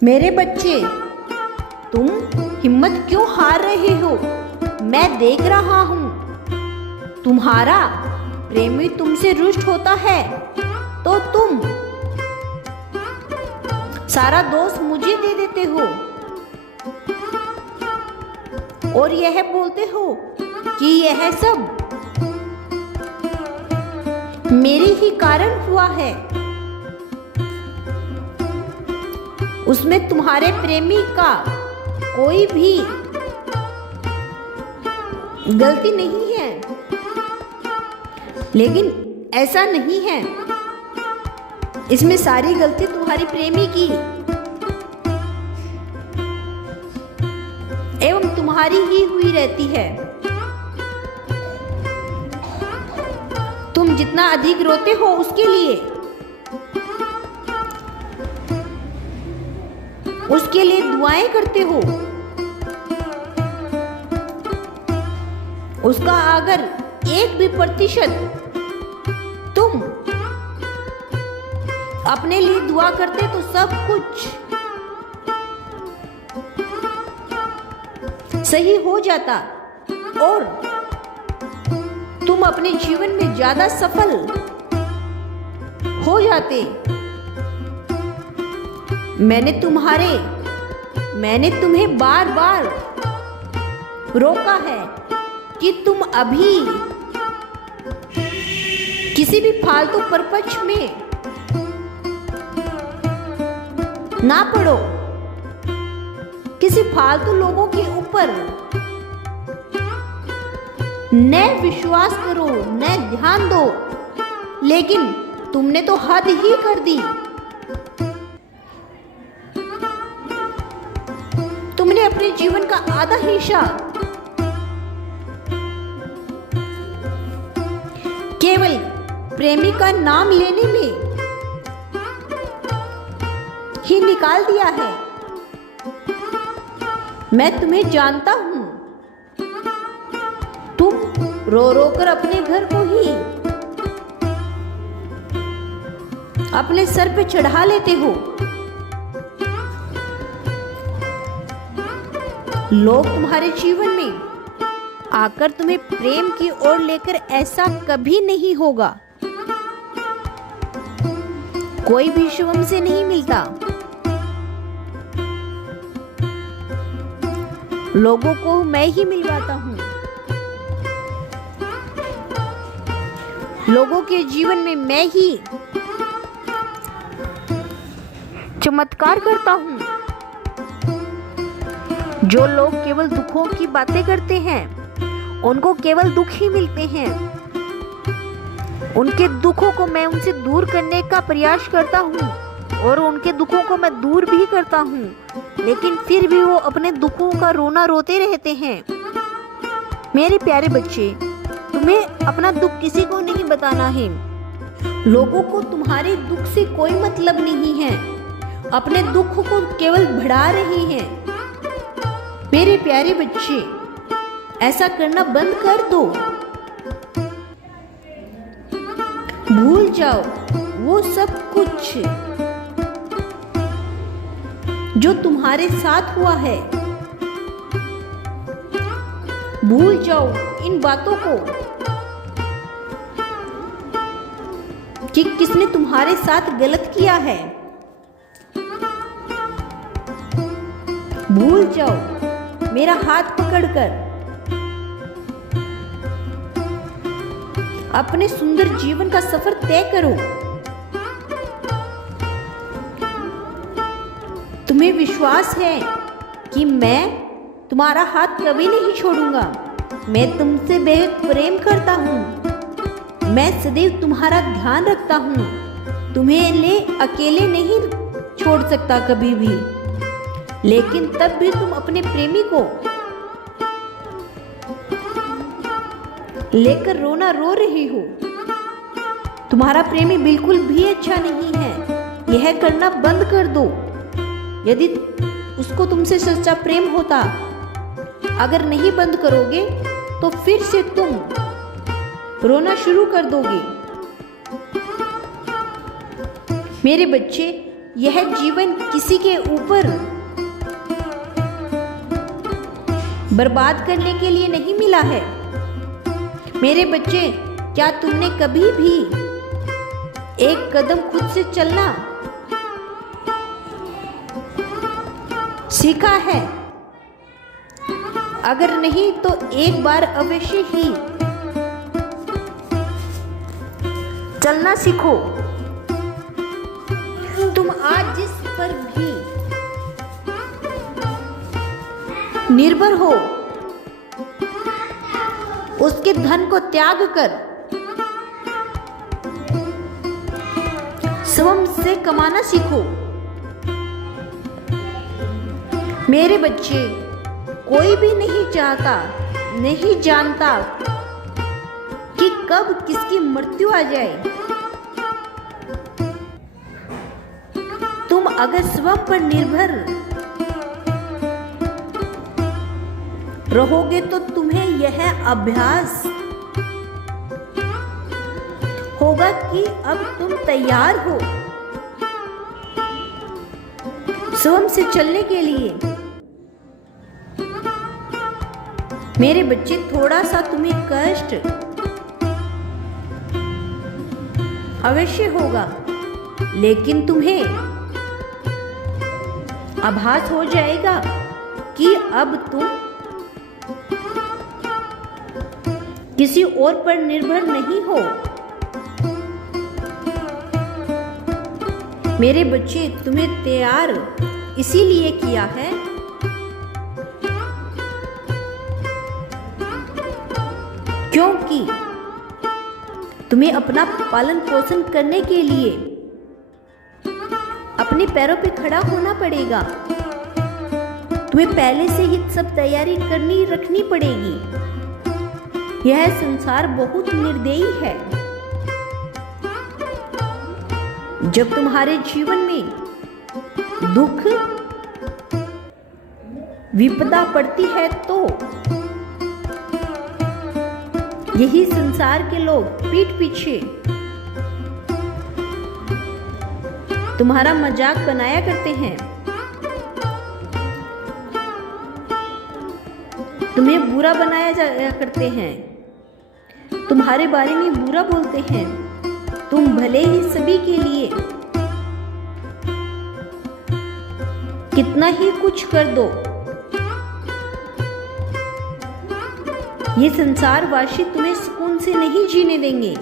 मेरे बच्चे, तुम हिम्मत क्यों हार रहे हो? मैं देख रहा हूं। तुम्हारा प्रेमी तुमसे रुष्ट होता है तो तुम सारा दोष मुझे दे देते हो और यह बोलते हो कि यह सब मेरे ही कारण हुआ है। उसमें तुम्हारे प्रेमी का कोई भी गलती नहीं है। लेकिन ऐसा नहीं है, इसमें सारी गलती तुम्हारी प्रेमी की एवं तुम्हारी ही हुई रहती है। तुम जितना अधिक रोते हो उसके लिए दुआएं करते हो। उसका अगर 1% तुम अपने लिए दुआ करते तो सब कुछ सही हो जाता और तुम अपने जीवन में ज्यादा सफल हो जाते। मैंने तुम्हें बार बार रोका है कि तुम अभी किसी भी फालतू परपंच में ना पड़ो, किसी फालतू लोगों के ऊपर न विश्वास करो, न ध्यान दो। लेकिन तुमने तो हद ही कर दी। तुमने अपने जीवन का आधा हिस्सा केवल प्रेमी का नाम लेने में ही निकाल दिया है। मैं तुम्हें जानता हूं। तुम रो रो कर अपने घर को ही अपने सर पे चढ़ा लेते हो। लोग तुम्हारे जीवन में आकर तुम्हें प्रेम की ओर लेकर, ऐसा कभी नहीं होगा। कोई भी शिवम से नहीं मिलता। लोगों को मैं ही मिलवाता हूं। लोगों के जीवन में मैं ही चमत्कार करता हूं। जो लोग केवल दुखों की बातें करते हैं, उनको केवल दुख ही मिलते हैं। उनके दुखों को मैं उनसे दूर करने का प्रयास करता हूँ और उनके दुखों को मैं दूर भी करता हूँ, लेकिन फिर भी वो अपने दुखों का रोना रोते रहते हैं। मेरे प्यारे बच्चे, तुम्हें अपना दुख किसी को नहीं बताना है। लोगों को तुम्हारे दुख से कोई मतलब नहीं है। अपने दुख को केवल बढ़ा रहे हैं। मेरे प्यारे बच्चे, ऐसा करना बंद कर दो। भूल जाओ वो सब कुछ जो तुम्हारे साथ हुआ है। भूल जाओ इन बातों को कि किसने तुम्हारे साथ गलत किया है। भूल जाओ, मेरा हाथ पकड़कर अपने सुंदर जीवन का सफर तय करो। तुम्हें विश्वास है कि मैं तुम्हारा हाथ कभी नहीं छोड़ूंगा। मैं तुमसे बेहद प्रेम करता हूँ। मैं सदैव तुम्हारा ध्यान रखता हूँ। तुम्हें ले अकेले नहीं छोड़ सकता कभी भी। लेकिन तब भी तुम अपने प्रेमी को लेकर रोना रो रही हो। तुम्हारा प्रेमी बिल्कुल भी अच्छा नहीं है। यह करना बंद कर दो। यदि उसको तुमसे सच्चा प्रेम होता, अगर नहीं बंद करोगे तो फिर से तुम रोना शुरू कर दोगे। मेरे बच्चे, यह जीवन किसी के ऊपर बर्बाद करने के लिए नहीं मिला है। मेरे बच्चे, क्या तुमने कभी भी एक कदम खुद से चलना सीखा है? अगर नहीं तो एक बार अवश्य ही चलना सीखो। तुम आज जिस पर भी निर्भर हो, उसके धन को त्याग कर स्वयं से कमाना सीखो। मेरे बच्चे, कोई भी नहीं चाहता, नहीं जानता कि कब किसकी मृत्यु आ जाए। तुम अगर स्वयं पर निर्भर रहोगे तो तुम्हें यह अभ्यास होगा कि अब तुम तैयार हो स्वयं से चलने के लिए। मेरे बच्चे, थोड़ा सा तुम्हें कष्ट अवश्य होगा, लेकिन तुम्हें आभास हो जाएगा कि अब तुम किसी और पर निर्भर नहीं हो। मेरे बच्चे, तुम्हें तैयार इसीलिए किया है क्योंकि तुम्हें अपना पालन पोषण करने के लिए अपने पैरों पे खड़ा होना पड़ेगा। तुम्हें पहले से ही सब तैयारी रखनी पड़ेगी। यह संसार बहुत निर्दयी है। जब तुम्हारे जीवन में दुख विपदा पड़ती है तो यही संसार के लोग पीठ पीछे तुम्हारा मजाक बनाया करते हैं, तुम्हें बुरा बनाया जाया करते हैं, तुम्हारे बारे में बुरा बोलते हैं। तुम भले ही सभी के लिए कितना ही कुछ कर दो, ये संसारवासी तुम्हें सुकून से नहीं जीने देंगे।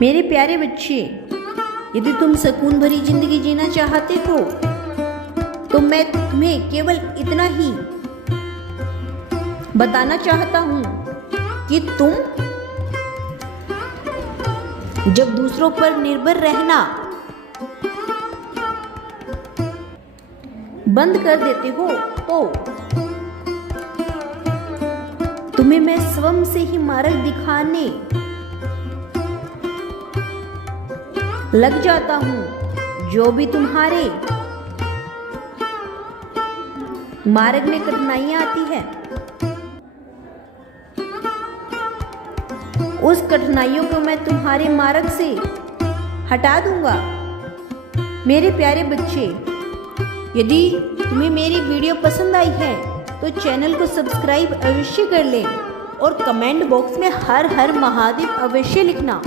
मेरे प्यारे बच्चे, यदि तुम सुकून भरी जिंदगी जीना चाहते हो तो मैं तुम्हें केवल इतना ही बताना चाहता हूं कि तुम जब दूसरों पर निर्भर रहना बंद कर देते हो तो तुम्हें मैं स्वयं से ही मार्ग दिखाने लग जाता हूं। जो भी तुम्हारे मार्ग में कठिनाइयां आती है, उस कठिनाइयों को मैं तुम्हारे मार्ग से हटा दूंगा। मेरे प्यारे बच्चे, यदि तुम्हें मेरी वीडियो पसंद आई है तो चैनल को सब्सक्राइब अवश्य कर लें और कमेंट बॉक्स में हर हर महादेव अवश्य लिखना।